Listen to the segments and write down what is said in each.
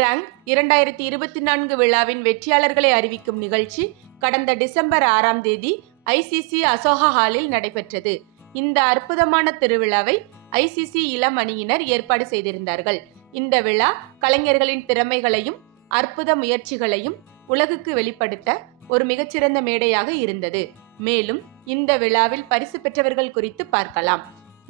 Rank 2024 விழாவின் வெற்றியாளர்களை அறிவிக்கும் நிகழ்ச்சி கடந்த டிசம்பர் 6ஆம் தேதி ஐசிசி அசோகா ஹாலில் நடைபெற்றது. இந்த அற்புதமான திருவிழாவை ஐசிசி இளம் அணியினர் ஏற்பாடு செய்திருந்தார்கள். இந்த விழா கலைஞர்களின் திறமைகளையும் அற்புத முயற்சிகளையும் உலகுக்கு வெளிப்படுத்த ஒரு மிகச்சிறந்த மேடையாக இருந்தது. மேலும் இந்த விழாவில் பரிசு பெற்றவர்கள் குறித்து பார்க்கலாம்.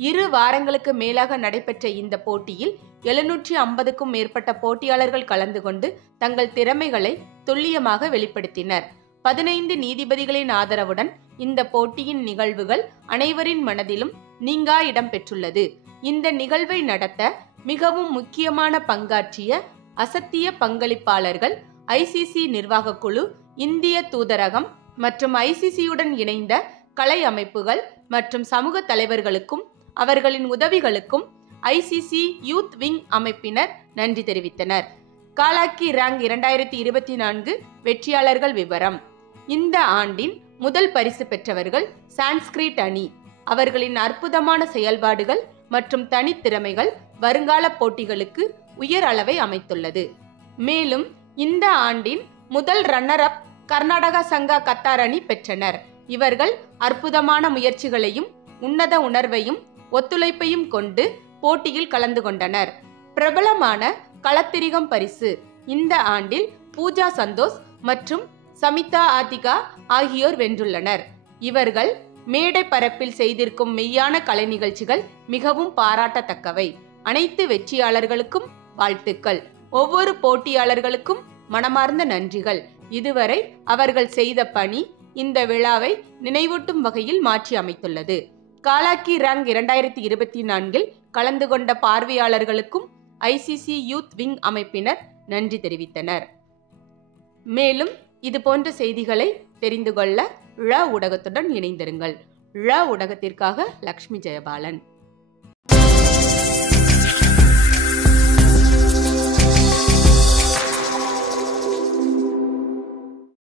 2 வாரங்களுக்கு மேலாக நடைபெற்ற இந்த போட்டியில் 750க்கும் மேற்பட்ட போட்டியாளர்கள் கலந்து கொண்டு தங்கள் திறமைகளை துல்லியமாக வெளிப்படுத்தினர். 15 நீதிபதிகளின் ஆதரவுடன் இந்த போட்டியின் நிகழ்வுகள் அனைவரின் மனதிலும் நீங்கா இடம் பெற்றுள்ளது. இந்த நிகழ்வை நடத்த மிகவும் முக்கியமான பங்காற்றிய அசத்திய பங்களிப்பாளர்கள் ஐசிசி நிர்வாக குழு, இந்திய தூதரகம் மற்றும் ஐசிசியுடன் இணைந்த கலை அமைப்புகள் மற்றும் சமூக தலைவர்களுக்கும் அவர்களின் உதவிகளுக்கும் ஐசிசி யூத் விங் அமைப்பினர் நன்றி தெரிவித்தனர். காலாக்கி ரேங்க் 2024 வெற்றியாளர்கள் விவரம். இந்த ஆண்டின் முதல் பரிசு பெற்றவர்கள் சான்ஸ்கிரிட் அணி. அவர்களின் அற்புதமான செயல்பாடுகள் மற்றும் தனித்திறமைகள் வருங்கால போட்டிகளுக்கு உயர் அளவை அமைத்துள்ளது. மேலும் இந்த ஆண்டின் முதல் ரன்னர் அப் கர்நாடகா சங்கா கத்தார் அணி பெற்றனர். இவர்கள் அற்புதமான முயற்சிகளையும் உன்னத உணர்வையும் ஒத்துழைப்பையும் கொண்டு போட்டியில் கலந்து கொண்டனர். பிரபலமான களத்திரிகம் பரிசு இந்த ஆண்டில் பூஜா சந்தோஷ் மற்றும் சமிதா ஆதிகா ஆகியோர் வென்றுள்ளனர். இவர்கள் மேடை பரப்பில் செய்திருக்கும் மெய்யான கலை நிகழ்ச்சிகள் மிகவும் பாராட்டத்தக்கவை. அனைத்து வெற்றியாளர்களுக்கும் வாழ்த்துக்கள். ஒவ்வொரு போட்டியாளர்களுக்கும் மனமார்ந்த நன்றிகள். இதுவரை அவர்கள் செய்த பணி இந்த விழாவை நினைவூட்டும் வகையில் மாற்றி அமைத்துள்ளது. காலாக்கி ரேங்க் 2024 கலந்து கொண்ட பார்வையாளர்களுக்கும் ஐசிசி யூத் விங் அமைப்பினர் நன்றி தெரிவித்தனர். மேலும் இது போன்ற செய்திகளை தெரிந்து கொள்ள ழ ஊடகத்துடன் இணைந்திருங்கள். ழ ஊடகத்திற்காக லக்ஷ்மி ஜெயபாலன்.